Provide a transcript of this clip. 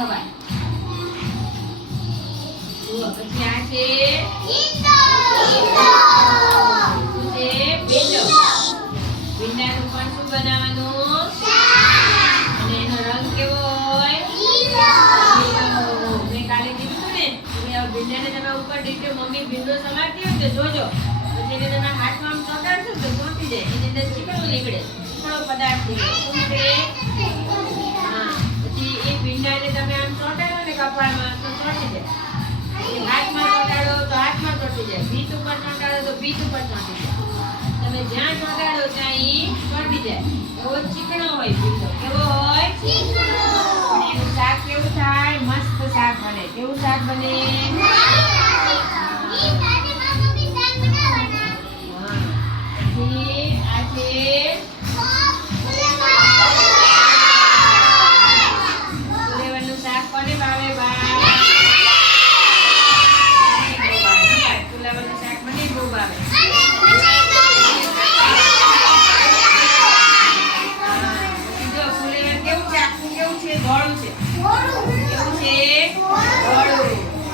ખવાય. જુઓ પછી આ છે ભીંડો. ભીંડાનું પણ શું બનાવવાનું? અને એનો રંગ કેવો હોય? લીલો. મેં કાલે કીધું હતું ને કે ભીંડાને તમે ઉપર દીધો મમ્મી ભીંડો સમારતી હોય તો જોજો. પછી એને તમે હાથમાં આમ ચોંટાડશો તો ચોંટી જાય. એની અંદર ચીકણું નીકળે. ચીકણો પદાર્થ નીકળે. શું નીકળે? હા. પછી એ ભીંડાને તમે આમ ચોંટાડો ને કપાળમાં તો ચોંટી જાય. હાથમાં ચોંટાડો તો હાથમાં ચોંટી જાય. ભીત ઉપર ચોંટાડો તો ભીત ઉપર ચોંટી જાય. તમે જ્યાં ચોંટાડો ત્યાં ઈ ચોંટી જાય. એવો ચીકણો હોય ભીંડો. કેવો હોય? ચીકણો. પણ એનું શાક કેવું થાય? મસ્ત શાક બને. કેવું શાક બને?